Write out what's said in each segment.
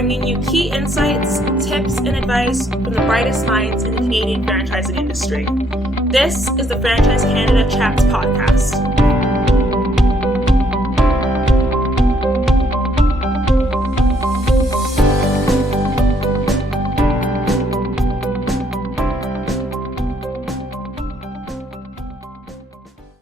bringing you key insights, tips, and advice from the brightest minds in the Canadian franchising industry. This is the Franchise Canada Chats podcast.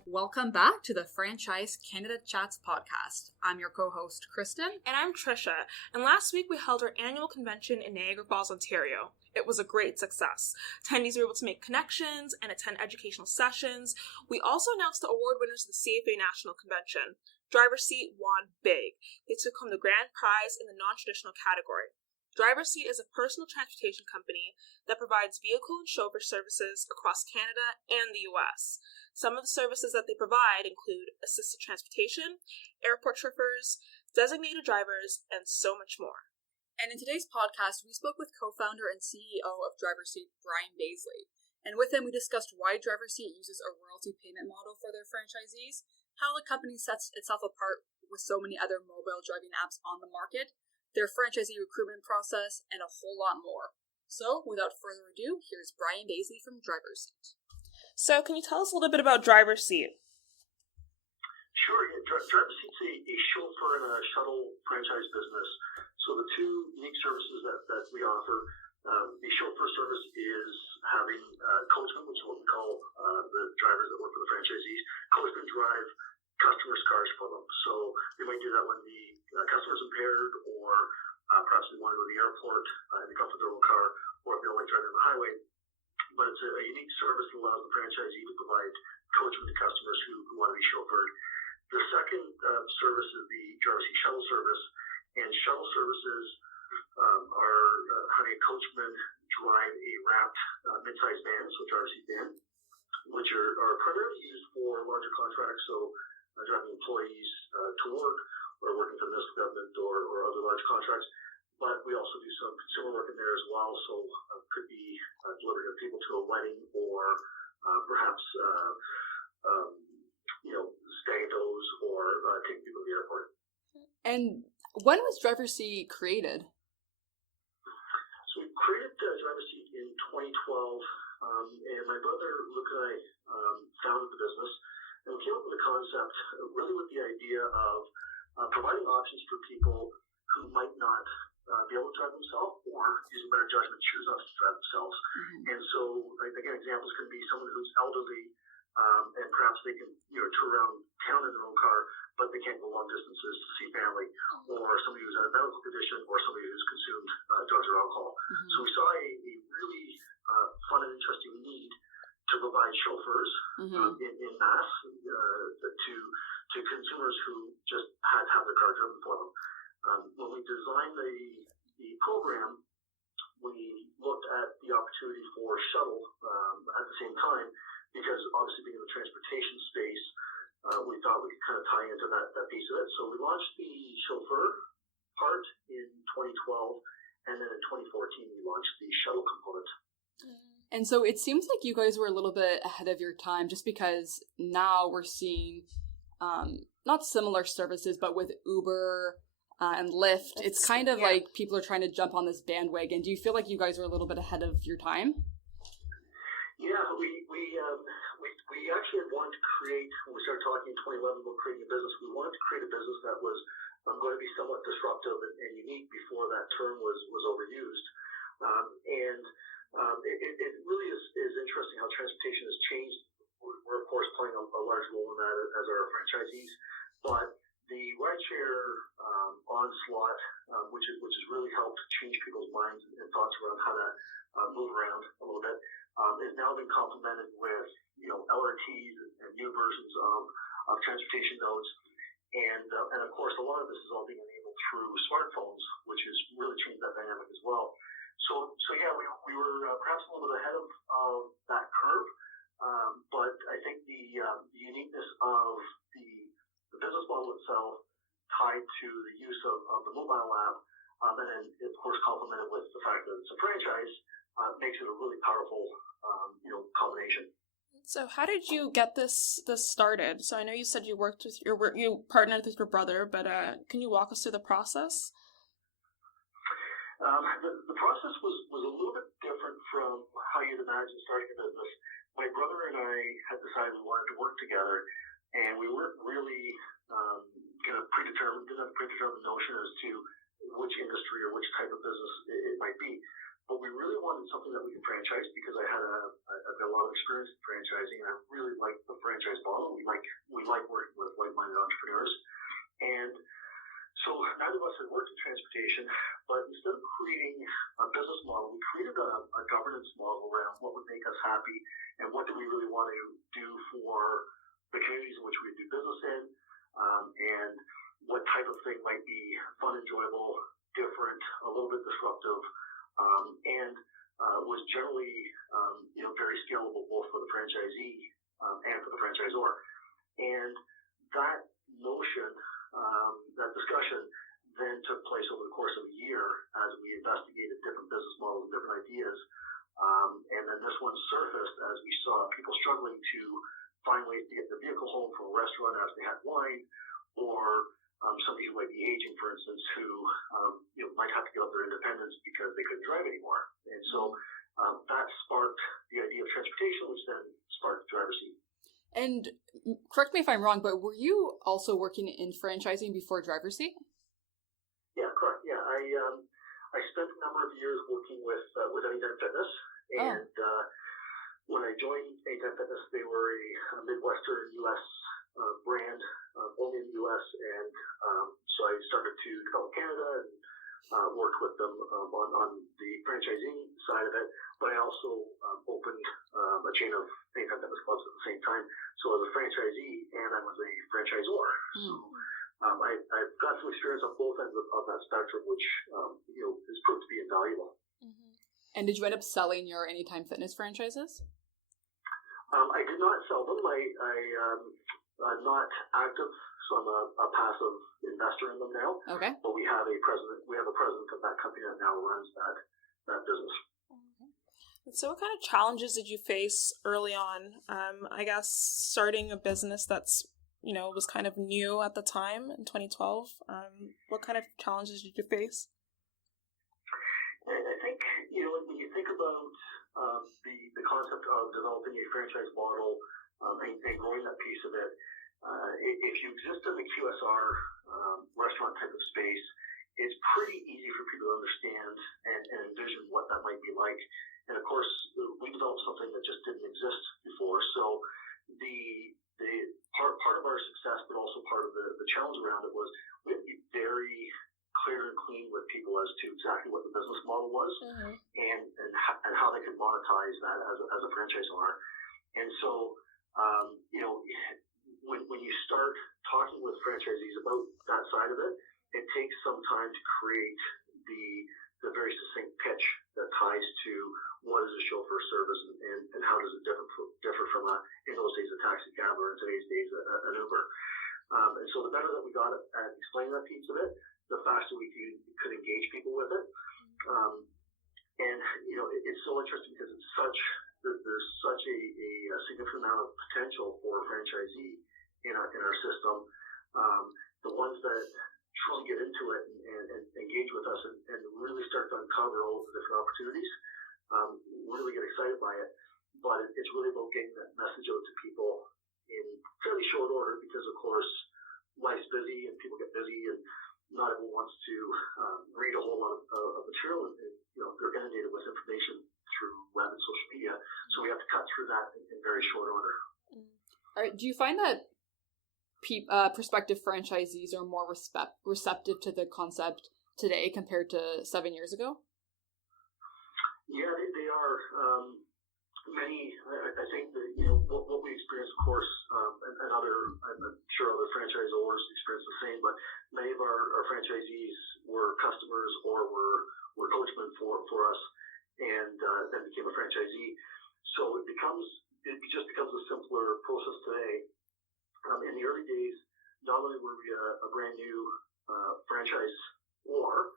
Welcome back to the Franchise Canada Chats podcast. I'm your co-host, Kristen. And I'm Trisha. And last week we held our annual convention in Niagara Falls, Ontario. It was a great success. Attendees were able to make connections and attend educational sessions. We also announced the award winners of the CFA National Convention. Driverseat won big. They took home the grand prize in the non-traditional category. Driverseat is a personal transportation company that provides vehicle and chauffeur services across Canada and the U.S. Some of the services that they provide include assisted transportation, airport chauffeurs, designated drivers, and so much more. And in today's podcast, we spoke with co-founder and CEO of Driverseat, Brian Bazely. And with him, we discussed why Driverseat uses a royalty payment model for their franchisees, how the company sets itself apart with so many other mobile driving apps on the market, their franchisee recruitment process, and a whole lot more. So, without further ado, here's Brian Bazely from Driverseat. So, can you tell us a little bit about Driverseat? Sure. Yeah. Driverseat's a chauffeur and a shuttle franchise business. So the two unique services that we offer, the chauffeur service is having coachmen, which is what we call the drivers that work for the franchisees. Coachmen drive customers' cars for them. So they might do that when the customer's impaired, or perhaps they want to go to the airport in the comfort of their own car, or if they don't like driving on the highway. But it's a unique service that allows the franchisee to provide coaching to customers who want to be chauffeured. The second service is the Driverseat shuttle service, and shuttle services are having a coachman drive a wrapped mid-sized van, so Driverseat van, which are primarily used for larger contracts, so driving employees to work, or working for the municipal government, or other large contracts. But we also do some consumer work in there as well, so could be delivering people to a wedding, or perhaps stay-at-homes, or taking people to the airport. And when was Driverseat created? So we created Driverseat in 2012, and my brother Luke and I founded the business, and we came up with a concept really with the idea of providing options for people who might not be able to drive themselves, or using better judgment, choose not to drive themselves. Mm-hmm. And so, again, examples can be someone who's elderly, and perhaps they can tour around town in their own car, but they can't go long distances to see family, or somebody who's had a medical condition, or somebody who's consumed drugs or alcohol. Mm-hmm. So we saw a really fun and interesting need to provide chauffeurs in mass to consumers who just had to have their car driven for them. When we designed the program, we looked at the opportunity for shuttle at the same time, because obviously being in the transportation space, we thought we could kind of tie into that piece of it. So we launched the chauffeur part in 2012, and then in 2014 we launched the shuttle component. And so it seems like you guys were a little bit ahead of your time, just because now we're seeing not similar services, but with Uber and Lyft, it's kind of like people are trying to jump on this bandwagon. Do you feel like you guys were a little bit ahead of your time? Yeah, we actually had wanted to create, when we started talking in 2011 about creating a business, we wanted to create a business that was going to be somewhat disruptive and unique before that term was overused. It really is interesting how transportation has changed. We're of course playing a large role in that as our franchisees, but the rideshare onslaught, which has really helped change people's minds and thoughts around how to move around a little bit, has now been complemented with LRTs and new versions of transportation nodes, and of course a lot of this is all being enabled through smartphones, which has really changed that dynamic as well. So yeah, we were perhaps a little bit ahead of that curve, but I think the uniqueness of the business model itself, tied to the use of the mobile app, and then of course complemented with the fact that it's a franchise, makes it a really powerful combination. So how did you get this started? So I know you said you partnered with your brother, but can you walk us through the process? The process was a little bit different from how you'd imagine starting a business. My brother and I had decided we wanted to work together, and we weren't really kind of predetermined, didn't have a predetermined notion as to which industry or which type of business it might be. But we really wanted something that we could franchise because I've got a lot of experience in franchising, and I really like the franchise model. We like working with like-minded entrepreneurs, and so neither of us had worked in transportation, but instead of creating a business model, we created a governance model around what would make us happy and what do we really want to do for the communities in which we do business in, and what type of thing might be fun, enjoyable, different, a little bit disruptive, and was generally very scalable both for the franchisee and for the franchisor. And that notion, that discussion then took place over the course of a year as we investigated different business models and different ideas. And then this one surfaced as we saw people struggling to find ways to get their vehicle home from a restaurant after they had wine, or somebody who might be aging, for instance, who might have to give up their independence because they couldn't drive anymore. And so that sparked the idea of transportation, which then sparked Driverseat. And correct me if I'm wrong, but were you also working in franchising before Driverseat? Yeah, correct. Yeah, I spent a number of years working with Anytime Fitness, and when I joined Anytime Fitness, they were a Midwestern U.S. Brand, only in the U.S., and so I started to develop Canada and worked with them on the franchising side of it, but I also opened a chain of Anytime Fitness clubs at the same time. So I was a franchisee and I was a franchisor. So I've got some experience on both ends of that spectrum, which has proved to be invaluable. Mm-hmm. And did you end up selling your Anytime Fitness franchises? I did not sell them. I'm not active, so I'm a passive investor in them now. Okay. But we have a president of that company that now runs that business. Okay. So what kind of challenges did you face early on? I guess starting a business that's, was kind of new at the time in 2012. What kind of challenges did you face? I think, when you think about the concept of developing a franchise model and growing that piece of it, if you exist in the QSR restaurant type of space, it's pretty easy for people to understand and envision what that might be like. And of course, we developed something that just didn't exist before. So the part of our success, but also part of the challenge around it was we had to be very clear and clean with people as to exactly what the business model was, and how they could monetize that as a franchise owner. And so, when you start talking with franchisees about that side of it, it takes some time to create the very succinct pitch that ties to what is a chauffeur service and how does it differ from in those days a taxi cab or in today's days an Uber. And so the better that we got at explaining that piece of it, the faster we could engage people with it. And it's so interesting because there's such a significant amount of potential for a franchisee in our system. The ones that truly get into it and engage with us and really start to uncover all the different opportunities, really get excited by it. But it's really about getting that message out to people in fairly short order because, of course, life's busy and people get busy and not everyone wants to read a whole lot of material, and they're inundated with information through web and social media. So we have to cut through that in very short order. All right. Do you find that prospective franchisees are more receptive to the concept today compared to 7 years ago? Yeah, they are. Many, I think that what we experience, of course, and I'm sure other franchisors experience the same. But many of our franchisees were customers or were coachmen for us, and then became a franchisee. So it just becomes a simpler process today. In the early days, not only were we a brand new franchisor,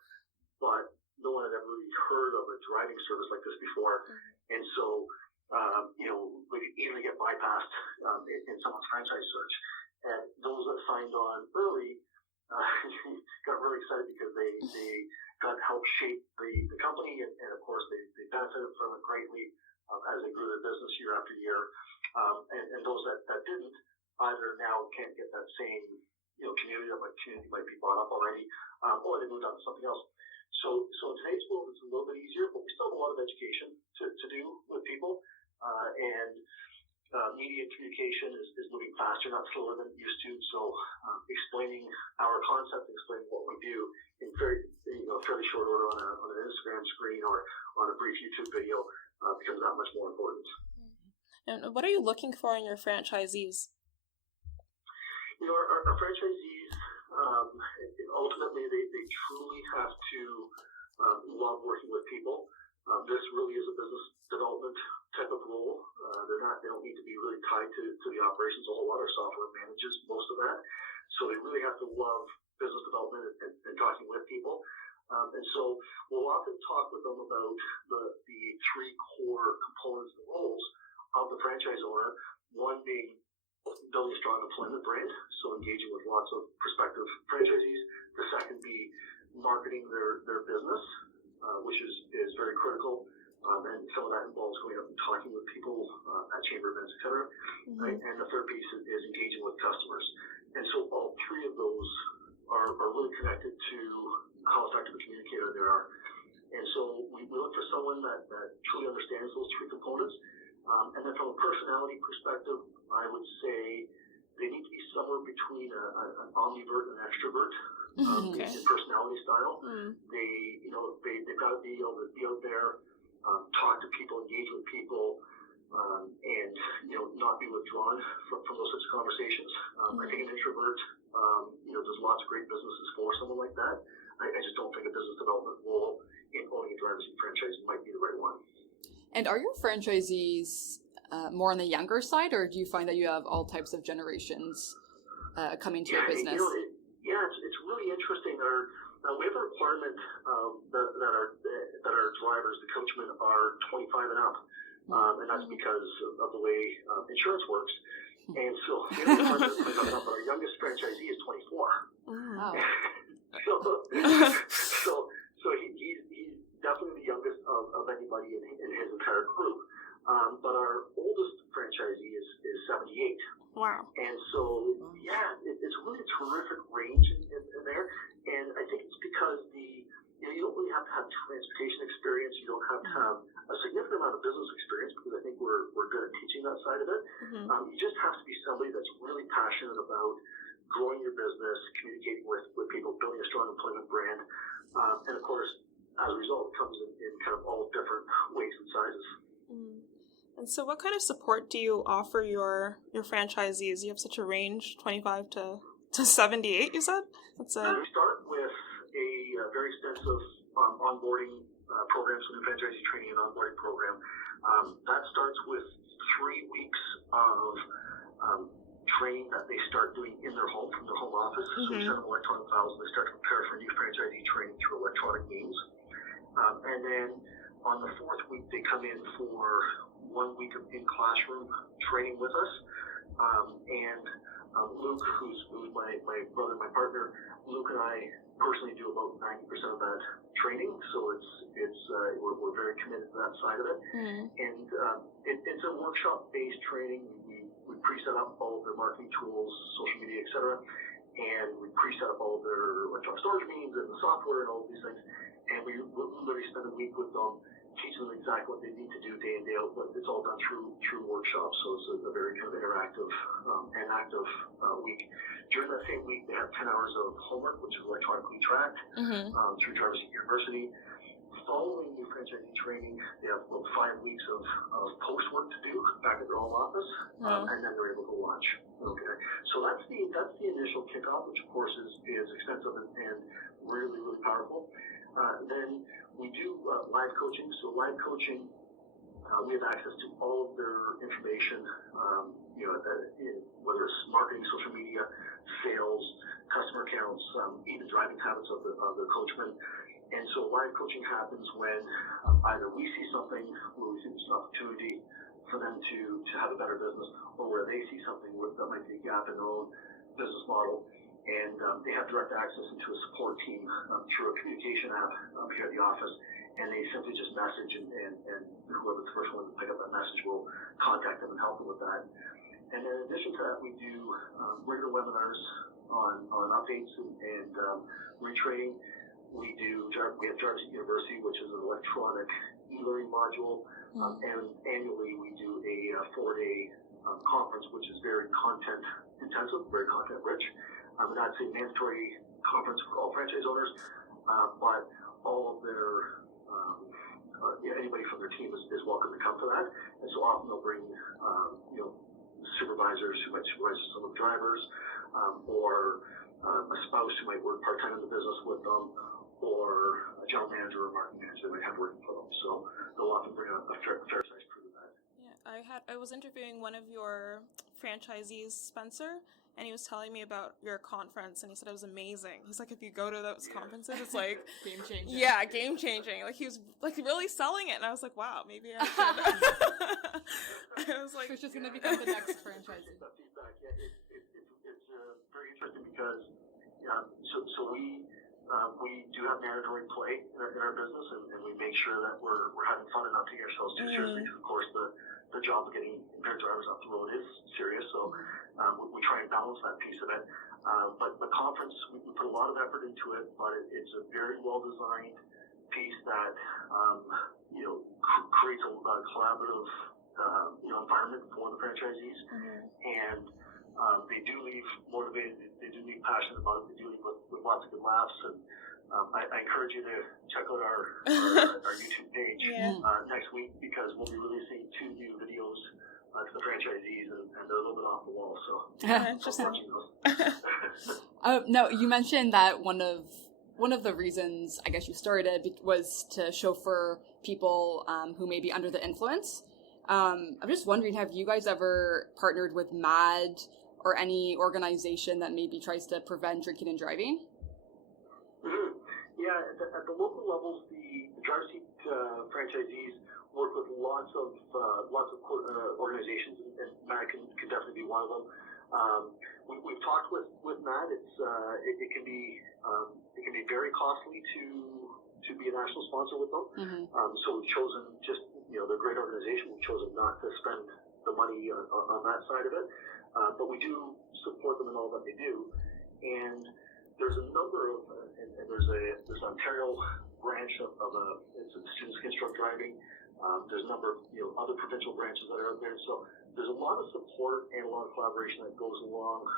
but no one had ever really heard of a driving service like this before. And so, we could easily get bypassed in someone's franchise search. And those that signed on early got really excited because they got helped shape the company, and of course they benefited from it greatly as they grew their business year after year. And those that didn't either now can't get that same community might be brought up already, or they moved on to something else. So in today's world, it's a little bit easier, but we still have a lot of education to do with people, and media and communication is moving faster, not slower than it used to. So explaining our concept, explaining what we do in fairly short order on an Instagram screen or on a brief YouTube video becomes that much more important. And what are you looking for in your franchisees? Our franchisees, ultimately, they truly have to love working with people. This really is a business development type of role. They don't need to be really tied to the operations a whole lot. Our software manages most of that. So they really have to love business development and talking with people. And so we'll often talk with them about the three core components and roles of the franchise owner, one being building a strong employment brand, so engaging with lots of prospective franchisees. The second be marketing their business, which is very critical, and some of that involves going out and talking with people at chamber events, etc. Mm-hmm. Right? And the third piece is engaging with customers. And so all three of those are really connected to how effective a communicator they are. And so we look for someone that truly understands those three components. And then from a personality perspective, I would say they need to be somewhere between an ambivert and an extrovert in personality style. Mm. They've got to be able to be out there, talk to people, engage with people, and not be withdrawn from those sorts of conversations. I think an introvert, there's lots of great businesses for someone like that. I just don't think a business development role in owning a Driverseat franchise might be the right one. And are your franchisees more on the younger side, or do you find that you have all types of generations coming to your business? It's really interesting. We have a requirement that our drivers, the coachmen, are 25 and up, and that's because of the way insurance works. And so we have a requirement of 25 and up, but our youngest franchisee is 24. Wow. So he's definitely the youngest of anybody in his entire group. But our oldest franchisee is 78. Wow. And so, it's really a terrific range in there. And I think it's because you don't really have to have transportation experience. You don't have to have a significant amount of business experience, because I think we're good at teaching that side of it. Mm-hmm. You just have to be somebody that's really passionate about growing your business, communicating with people, building a strong employment brand. And of course, as a result, it comes in kind of all different weights and sizes. Mm. And so what kind of support do you offer your franchisees? You have such a range, 25 to 78, you said? We start with a very extensive onboarding program, so new franchisee training and onboarding program. That starts with 3 weeks of training that they start doing in their home, from their home office. Mm-hmm. So we send them electronic files, and they start to prepare for new franchisee training through electronic means. And then on the 4th week, they come in for 1 week of in-classroom training with us. And Luke, who's my brother, my partner, Luke and I personally do about 90% of that training. So we're very committed to that side of it. Mm-hmm. And it's a workshop-based training. We pre-set up all of their marketing tools, social media, etc. And we pre-set up all of their electronic storage means and the software and all of these things. And we literally spend a week with them, teaching them exactly what they need to do day in, day out. But it's all done through workshops, so it's a very kind of interactive and active week. During that same week, they have 10 hours of homework, which is electronically tracked through Driverseat University. Following new franchisee training, they have about 5 weeks of post-work to do back at their home office, and then they're able to launch. Okay, so that's the initial kickoff, which of course is extensive and really, really powerful. Then we do live coaching. So live coaching, we have access to all of their information, whether it's marketing, social media, sales, customer accounts, even driving habits of the coachmen. And so live coaching happens when either we see something where we think there's an opportunity for them to have a better business, or where they see something that might be a gap in their own business model, and they have direct access into a support team through a communication app here at the office, and they simply just message, and whoever's the first one to pick up that message will contact them and help them with that. And in addition to that, we do regular webinars on updates and retraining. We have Driverseat University, which is an electronic e-learning module, and annually we do a 4-day conference, which is very content intensive, very content rich. And that's a mandatory conference for all franchise owners, but all of their anybody from their team is welcome to come to that. And so often they'll bring supervisors who might supervise some of the drivers, or a spouse who might work part-time in the business with them, or a general manager or marketing manager they might have working for them. So they'll often bring a fair-sized crew to that. Yeah, I was interviewing one of your franchisees, Spencer, and he was telling me about your conference, and he said it was amazing. He's like, if you go to those conferences, it's like game changing. Yeah, game changing. Like he was like really selling it, and I was like, wow, maybe I should. I was like, so it's just going to become the next franchisee. That feedback, it's very interesting because so we do have mandatory play in our business, and we make sure that we're having fun and not taking ourselves too seriously. Because of course the job of getting impaired drivers off the road is serious, so we try and balance that piece of it. But the conference, we put a lot of effort into it, but it's a very well designed piece that creates a collaborative environment for the franchisees, and they do leave motivated, they do leave passionate about it, they do leave with lots of good laughs, and I encourage you to check out our YouTube page next week, because we'll be releasing 2 new videos to the franchisees, and they're a little bit off the wall, so watching those. No, you mentioned that one of the reasons I guess you started was to chauffeur people who may be under the influence. I'm just wondering, have you guys ever partnered with MAD or any organization that maybe tries to prevent drinking and driving? Mm-hmm. Yeah, at the local levels, the Driverseat franchisees work with lots of organizations, and MAD can definitely be one of them. We've talked with MAD. It can be very costly to be a national sponsor with them. So we've chosen they're a great organization. We've chosen not to spend the money on that side of it, but we do support them in all that they do. And there's a number of, and there's an Ontario branch of it's Students Against Drunk Driving. There's a number of other provincial branches that are out there. So there's a lot of support and a lot of collaboration that goes along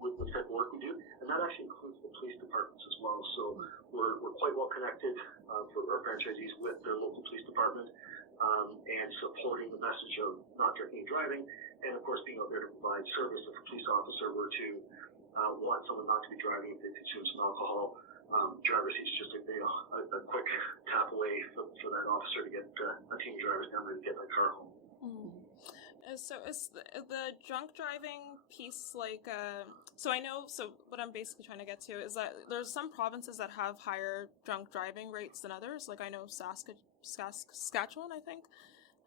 with the type of work we do, and that actually includes the police departments as well. So we're quite well connected for our franchisees with their local police department, and supporting the message of not drinking and driving, and of course being out there to provide service if a police officer were to want someone not to be driving if they consume some alcohol. Driverseat is just a quick tap away for that officer to get a team of drivers down there to get that car home. So is the drunk driving piece like, so what I'm basically trying to get to is that there's some provinces that have higher drunk driving rates than others. Like I know Saskatchewan, I think,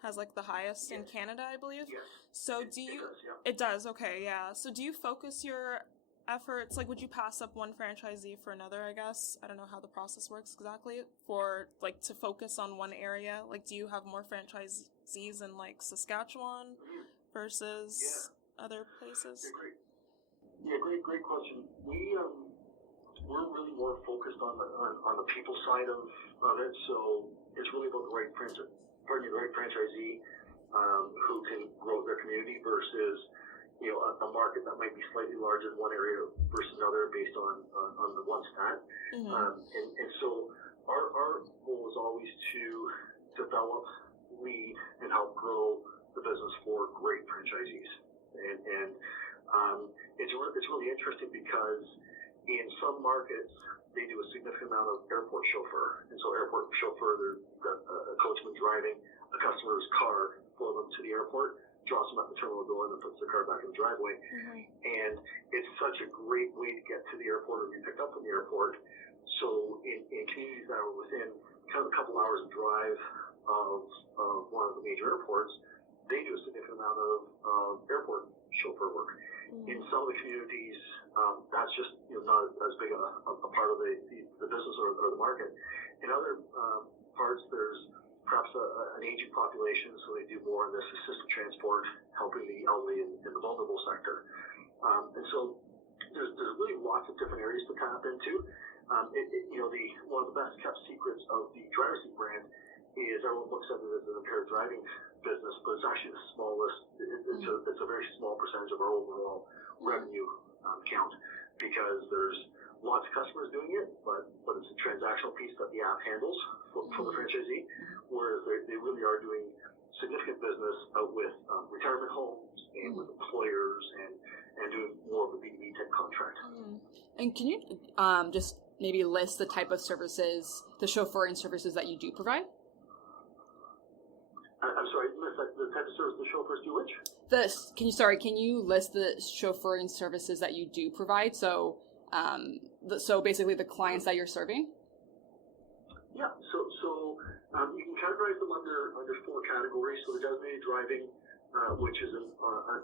has like the highest in Canada, I believe. Yes. So it does, okay, yeah. So do you focus your efforts, like would you pass up one franchisee for another, I guess? I don't know how the process works exactly, for like to focus on one area. Like do you have more franchisees in like Saskatchewan versus other places? Great question. We're really more focused on the people side of it, so it's really about the right franchisee who can grow their community versus a market that might be slightly larger in one area versus another based on the one stat. And so our goal is always to develop, lead, and help grow the business for great franchisees. And it's really interesting because in some markets they do a significant amount of airport chauffeur. And so airport chauffeur, they've got a coachman driving a customer's car for them to the airport, drops them at the terminal door, and then puts the car back in the driveway. And it's such a great way to get to the airport or be picked up from the airport. So in communities that are within kind of a couple hours drive of one of the major airports, they do a significant amount of airport chauffeur work. In some of the communities, that's just not as big a part of the business or the market. In other parts, there's perhaps an aging population, so they do more in this assisted transport, helping the elderly in the vulnerable sector. And so there's really lots of different areas to tap into. One of the best kept secrets of the Driverseat brand is everyone looks at it as an impaired driving business, but it's actually the smallest. It's a very small percentage of our overall revenue count, because there's lots of customers doing it, but it's a transactional piece that the app handles for the franchisee, whereas they really are doing significant business out with retirement homes and with employers and doing more of a B2B type contract. And can you just maybe list the type of services, the chauffeuring services that you do provide? I'm sorry, the type of service the chauffeurs do which? Can you list the chauffeuring services that you do provide? So basically the clients that you're serving? Yeah, so you can categorize them under 4 categories. So the designated driving, which is an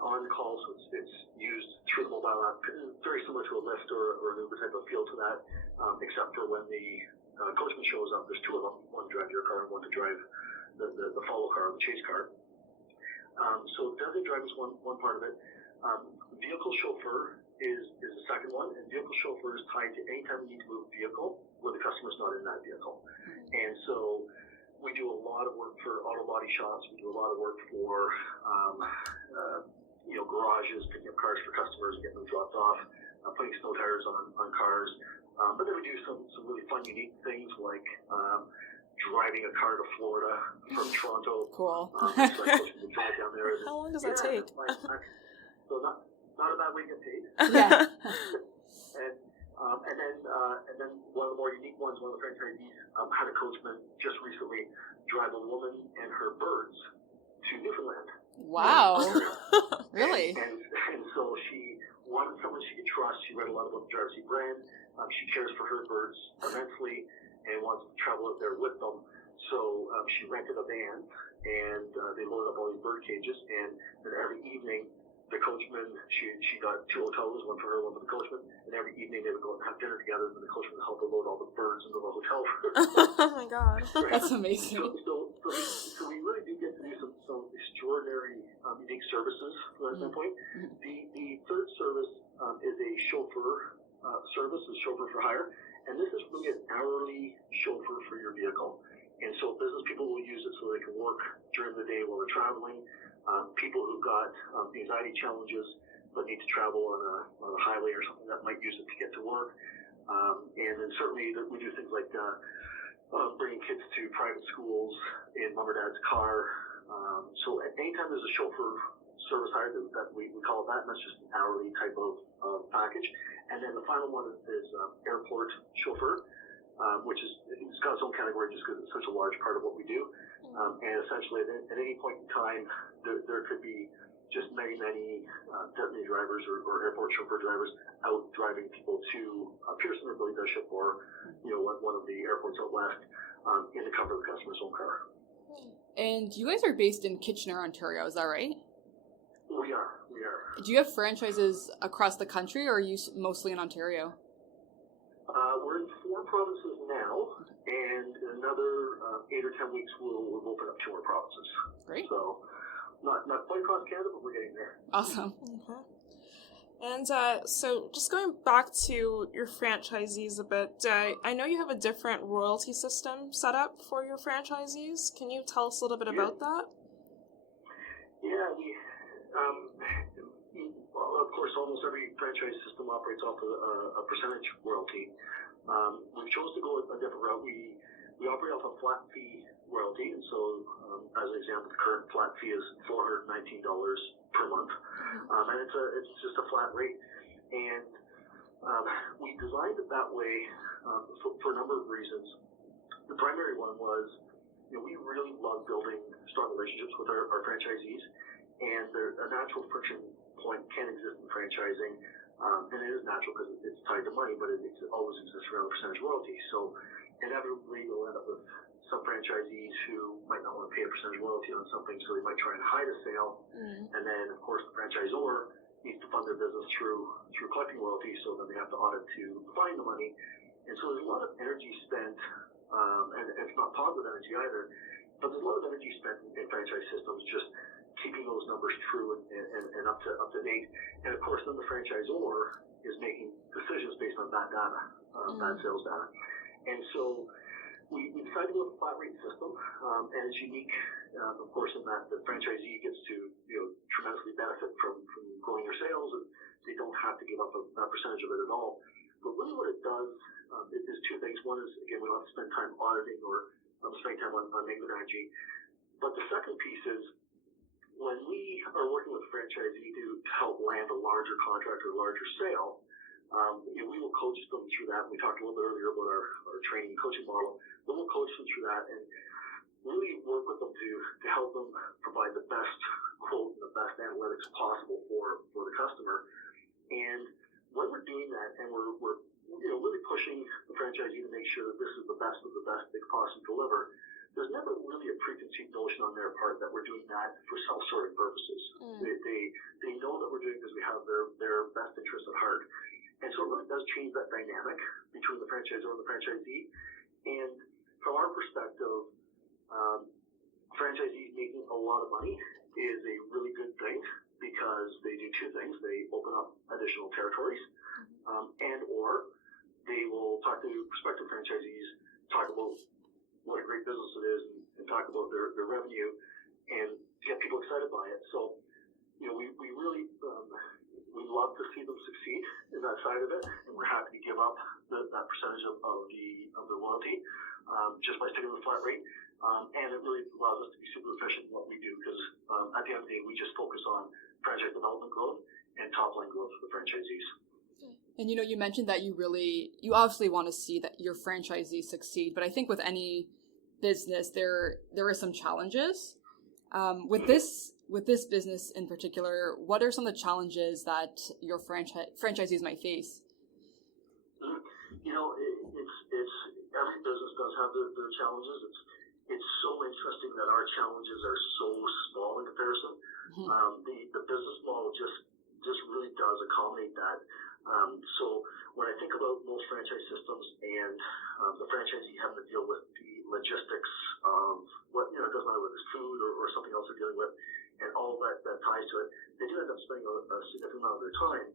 on-call, so it's used through the mobile app, very similar to a Lyft or an Uber type of feel to that, except for when the coachman shows up, there's 2 of them, one to drive your car and one to drive the follow car, the chase car. So designated driving is one part of it. Vehicle chauffeur is the second one, and vehicle chauffeur is tied to any time we need to move a vehicle where the customer's not in that vehicle. And so we do a lot of work for auto body shops. We do a lot of work for garages, picking up cars for customers, getting them dropped off, putting snow tires on cars. But then we do some really fun, unique things like driving a car to Florida from Toronto. Cool. Drive down there. How long does that take? So not a bad way to get paid. Yeah. And then one of the more unique ones, one of the franchisees had a coachman just recently drive a woman and her birds to Newfoundland. Wow. Really? And so she wanted someone she could trust. She read a lot about the Driverseat brand. She cares for her birds immensely and wants to travel out there with them. So she rented a van, and they loaded up all these bird cages, and then every evening the coachman, she got 2 hotels, one for her, one for the coachman, and every evening they would go and have dinner together, and the coachman would help her load all the birds into the hotel room. Oh my god. Right? That's amazing. So we really do get to do some extraordinary unique services from that standpoint. The third service is a chauffeur service, is chauffeur for hire, and this is really an hourly chauffeur for your vehicle. And so business people will use it so they can work during the day while they're traveling. People who've got anxiety challenges but need to travel on a highway or something that might use it to get to work. And then certainly we do things like bringing kids to private schools in mom or dad's car. So anytime there's a chauffeur service hire, that we call it that, and that's just an hourly type of package. And then the final one is airport chauffeur, which it's got its own category just because it's such a large part of what we do. And essentially at any point in time, there could be just many designated drivers or airport chauffeur drivers out driving people to Pearson or Billy Bishop or one of the airports out west in the comfort of the customer's own car. And you guys are based in Kitchener, Ontario, is that right? We are. Do you have franchises across the country, or are you mostly in Ontario? We're in 4 provinces now, and in another 8 or 10 weeks we'll open up 2 more provinces. Great. So not quite across Canada, but we're getting there. Awesome. Okay. And so just going back to your franchisees a bit, I know you have a different royalty system set up for your franchisees. Can you tell us a little bit about that? Yeah, well, of course, almost every franchise system operates off of a percentage royalty. We chose to go a different route. We operate off a flat fee royalty, and so as an example, the current flat fee is $419 per month, and it's just a flat rate. And we designed it that way for a number of reasons. The primary one was, we really love building strong relationships with our franchisees, and a natural friction point can exist in franchising, and it is natural because it's tied to money, but it always exists around a percentage royalty. So inevitably you'll end up with some franchisees who might not want to pay a percentage royalty on something, so they might try and hide a sale. And then, of course, the franchisor needs to fund their business through collecting royalties, so then they have to audit to find the money. And so there's a lot of energy spent, and it's not positive energy either, but there's a lot of energy spent in franchise systems just keeping those numbers true and up to date. And of course, then the franchisor is making decisions based on bad data, bad sales data. And so we decided to go with a flat rate system, and it's unique, of course, in that the franchisee gets to tremendously benefit from growing their sales, and they don't have to give up a percentage of it at all. But really, what it does is two things. One is, again, we don't have to spend time auditing or spending time on negative energy. But the second piece is when we are working with a franchisee to help land a larger contract or a larger sale. We will coach them through that. We talked a little bit earlier about our training and coaching model, but we'll coach them through that and really work with them to help them provide the best quote and the best analytics possible for the customer. And when we're doing that and we're really pushing the franchisee to make sure that this is the best of the best they can possibly deliver, there's never really a preconceived notion on their part that we're doing that for self-serving purposes. They know that we're doing it because we have their best interest at heart. And so it really does change that dynamic between the franchisor and the franchisee. And from our perspective, franchisees making a lot of money is a really good thing because they do two things. They open up additional territories, and or they will talk to prospective franchisees, talk about what a great business it is, and talk about their revenue, and get people excited by it. So, we really we love to see them succeed in that side of it, and we're happy to give up that percentage of the royalty just by sticking with the flat rate. And it really allows us to be super efficient in what we do because at the end of the day, we just focus on franchise development growth and top line growth for the franchisees. And you mentioned that you obviously want to see that your franchisees succeed, but I think with any business there are some challenges. With this business in particular, what are some of the challenges that your franchisees might face? It's every business does have their challenges. It's so interesting that our challenges are so small in comparison. The business model just really does accommodate that. So when I think about most franchise systems and the franchisee having to deal with the logistics of what, it doesn't matter whether it's food or something else they're dealing with, and all that ties to it, they do end up spending a significant amount of their time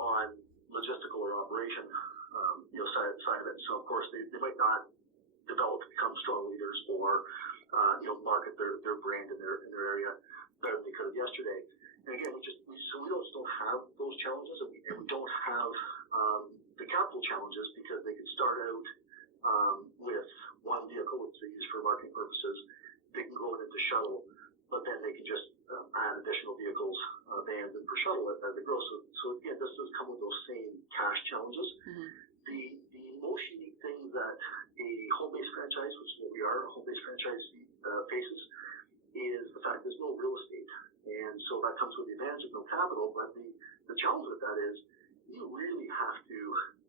on logistical or operation side of it. So of course they might not develop to become strong leaders or market their brand in their area better than they could have yesterday. And again, we just don't have those challenges, and we don't have the capital challenges because they can start out with one vehicle, which they use for marketing purposes. They can grow it into shuttle, but then they can just add additional vehicles, vans, and per shuttle as they grow. So again, this does come with those same cash challenges. The most unique thing that a home-based franchise, which is what we are, a home-based franchise faces, is the fact there's no real estate. And so that comes with the advantage of no capital, but the challenge with that is you really have to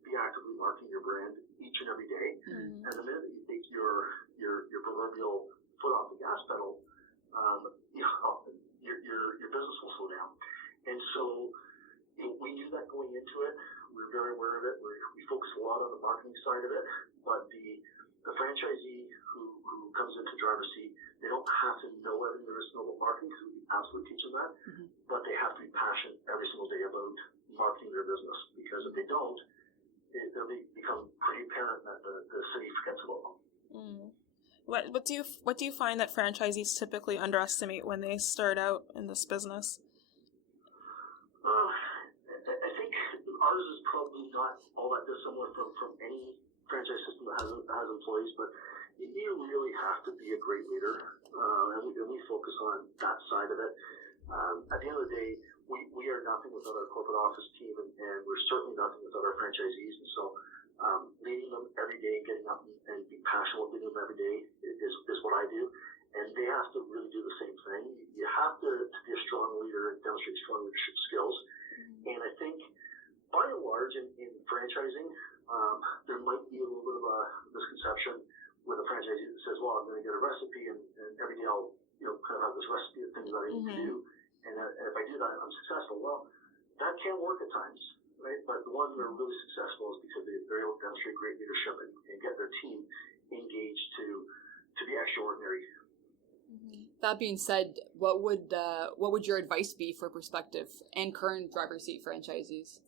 be actively marketing your brand each and every day. And the minute that you take your proverbial foot off the gas pedal, your business will slow down. And so we knew that going into it. We're very aware of it. We focus a lot on the marketing side of it, but the franchisee who comes into Driverseat, they don't have to know everything there is to know about marketing because we absolutely teach them that, but they have to be passionate every single day about marketing their business because if they don't, they'll become pretty apparent that the city forgets about them. What do you find that franchisees typically underestimate when they start out in this business? I think ours is probably not all that dissimilar from any franchise system that has employees, but you really have to be a great leader, and we focus on that side of it. At the end of the day, we are nothing without our corporate office team, and we're certainly nothing without our franchisees, and so leading them every day, getting up and being passionate about leading them every day is what I do. And they have to really do the same thing. You have to be a strong leader and demonstrate strong leadership skills. And I think, by and large, in franchising, there might be a little bit of a misconception with a franchisee that says, well, I'm going to get a recipe, and every day I'll kind of have this recipe of things that I need to do, and if I do that, I'm successful. Well, that can work at times, right? But the ones that are really successful is because they're able to demonstrate great leadership and get their team engaged to be extraordinary. That being said, what would your advice be for prospective and current Driverseat franchisees?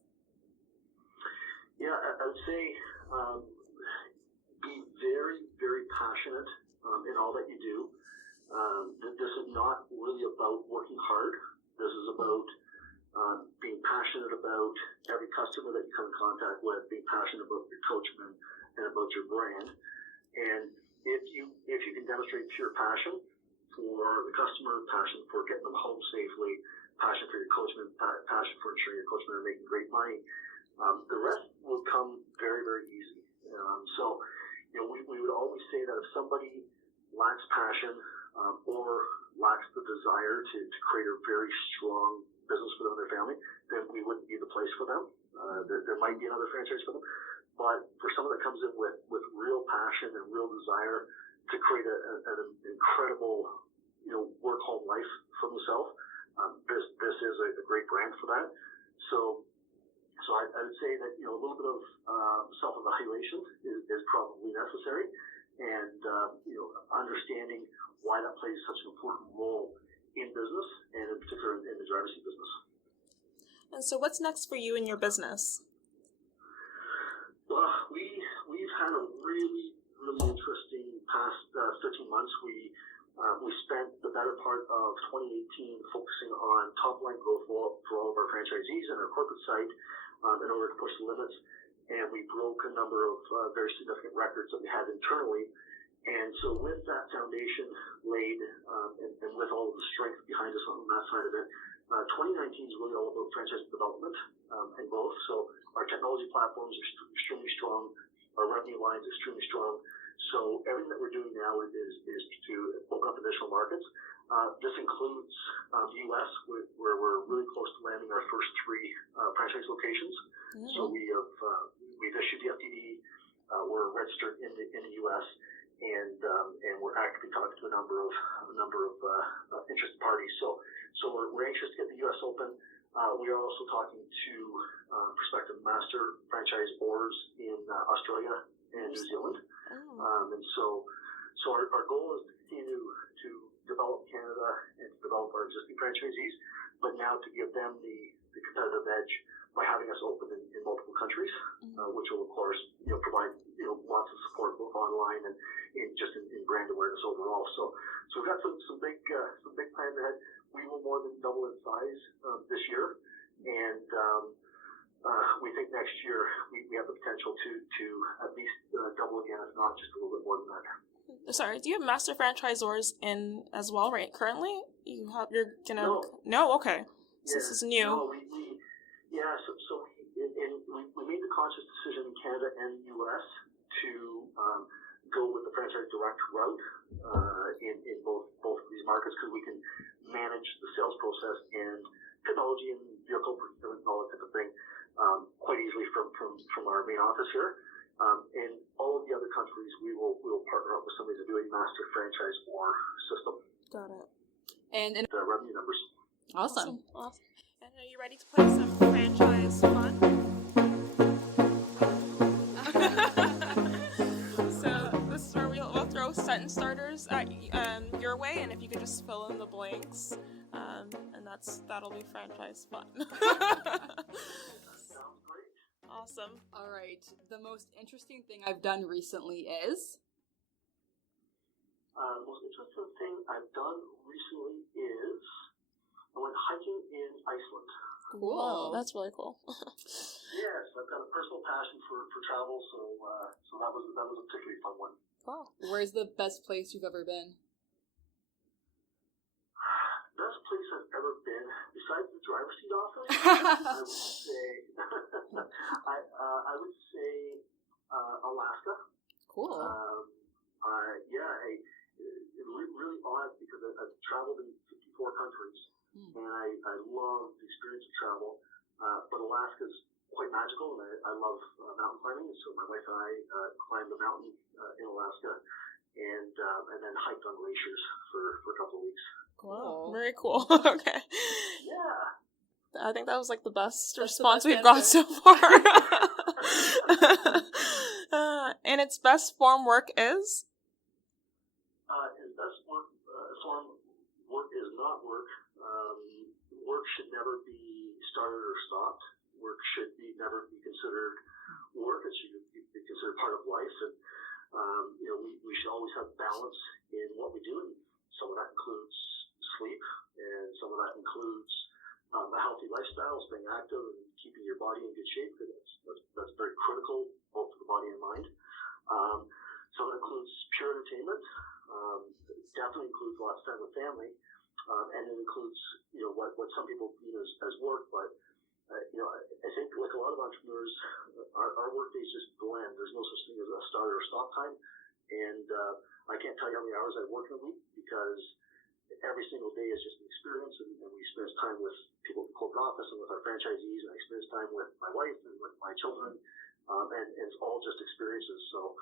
Yeah, I would say be very, very passionate in all that you do. This is not really about working hard. This is about being passionate about every customer that you come in contact with, being passionate about your coachman and about your brand. And if you can demonstrate pure passion for the customer, passion for getting them home safely, passion for your coachman, passion for ensuring your coachman are making great money, the rest will come very, very easy. So, we would always say that if somebody lacks passion or lacks the desire to create a very strong business for them and their family, then we wouldn't be the place for them. There might be another franchise for them, but for someone that comes in with real passion and real desire to create an incredible, work-home life for themselves, this is a great brand for that. So I would say that a little bit of self-evaluation is probably necessary, and understanding why that plays such an important role in business, and in particular in the Driverseat business. And so what's next for you in your business? Well, we've had a really, really interesting past 13 months. We spent the better part of 2018 focusing on top-line growth for all of our franchisees and our corporate site in order to push the limits, and we broke a number of very significant records that we had internally. And so with that foundation laid, and with all of the strength behind us on that side of it, 2019 is really all about franchise development and growth. So our technology platforms are extremely strong. Our revenue line is extremely strong. So everything that we're doing now is to open up additional markets. This includes the U.S., where we're really close to landing our first 3 franchise locations. So we've issued the FDD. We're registered in the U.S. And we're actively talking to a number of interested parties. So we're anxious to get the U.S. open. We are also talking to prospective master franchisors in Australia and New Zealand. And so our goal is to continue to develop Canada and to develop our existing franchisees, but now to give them the competitive edge by having us open in multiple countries, which will of course provide lots of support both online and just in brand awareness overall. So we've got some big plans ahead. We will more than double in size this year, and we think next year we have the potential to at least double again, if not just a little bit more than that. Sorry, do you have master franchisors in as well, right? Currently, you're gonna no, okay. So this is new. No, we made the conscious decision in Canada and the U.S. to go with the franchise direct route in both of these markets, because we can manage the sales process and technology and vehicle procurement and all that type of thing quite easily from our main office here. In all of the other countries, we will partner up with somebody to do a master franchise or system. Got it. And the revenue numbers. Awesome. And are you ready to play some franchise fun? So this is where we'll throw sentence starters at your way, and if you could just fill in the blanks, and that'll be franchise fun. Sounds great. Awesome. All right. The most interesting thing I've done recently is? The most interesting thing I've done recently is I went hiking in Iceland. Cool. Whoa, that's really cool. Yes, I've got a personal passion for travel, so that was a particularly fun one. Cool. Where's the best place you've ever been? Best place I've ever been, besides the Driverseat office, I would say Alaska. Cool. Really odd because I've traveled in 54 countries, and I love the experience of travel. But Alaska's quite magical, and I love mountain climbing. So my wife and I climbed a mountain in Alaska, and then hiked on glaciers for a couple of weeks. Wow, very cool. Okay. Yeah. I think that was like the best That's response the we've best got so far. And its best form work is? Its best form work is not work. Work should never be started or stopped. Work should never be considered work. It should be considered part of life. And we should always have balance in what we do. And some of that includes sleep, and some of that includes a healthy lifestyle, staying active, and keeping your body in good shape. That's very critical, both for the body and mind. Some of it includes pure entertainment. Definitely includes a lot of time with family, and it includes what some people view as work. But I think like a lot of entrepreneurs, our work days just blend. There's no such thing as a start or stop time, and I can't tell you how many hours I work in a week, because every single day is just an experience, and we experience time with people at the corporate office and with our franchisees, and I experience time with my wife and with my children, and it's all just experiences. So,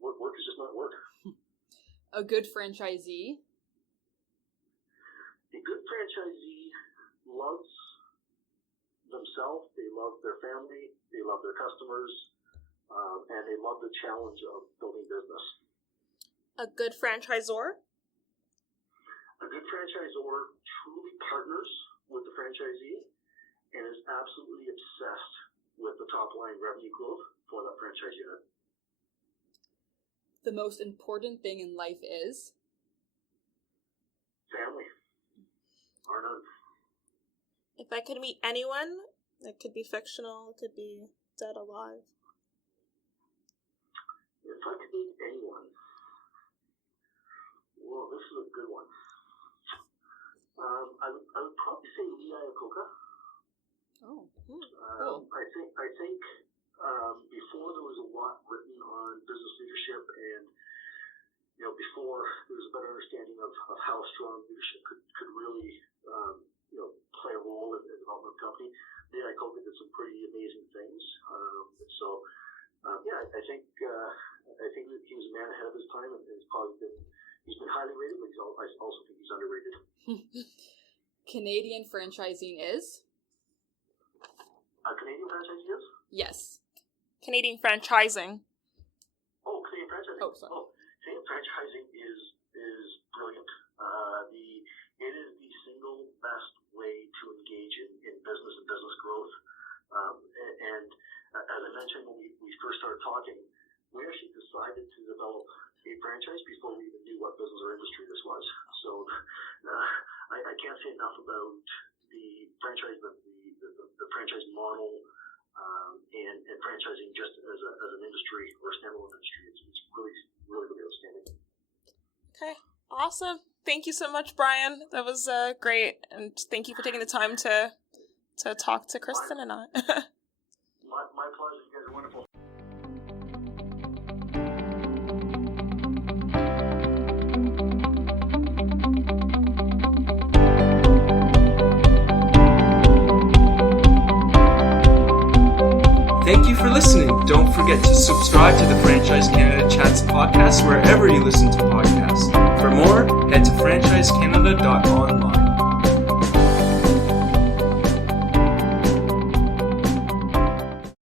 work is just not work. A good franchisee? A good franchisee loves themselves, they love their family, they love their customers, and they love the challenge of building business. A good franchisor? A good franchisor truly partners with the franchisee and is absolutely obsessed with the top line revenue growth for that franchise unit. The most important thing in life is? Family. Or none. If I could meet anyone, it could be fictional, it could be dead alive. If I could meet anyone, well, this is a good one. I would probably say Lee Iacocca. Oh, cool. I think before there was a lot written on business leadership, and before there was a better understanding of how strong leadership could really play a role in the development of a company, Lee Iacocca did some pretty amazing things. I think that he was a man ahead of his time, and he's been highly rated, but I also think he's underrated. Canadian franchising is? Canadian franchising is? Yes. Canadian franchising. Oh, Canadian franchising. Oh, sorry. Canadian franchising is brilliant. It is the single best way to engage in business and business growth. And as I mentioned when we first started talking, we actually decided to develop a franchise before we even knew what business or industry this was. So I can't say enough about the franchise, the franchise model, and franchising just as an industry or a standalone industry. It's really, really, really outstanding. Okay, awesome. Thank you so much, Brian. That was great, and thank you for taking the time to talk to Kristen and I. My pleasure. You guys are wonderful. Thank you for listening. Don't forget to subscribe to the Franchise Canada Chats podcast wherever you listen to podcasts. For more, head to franchisecanada.online.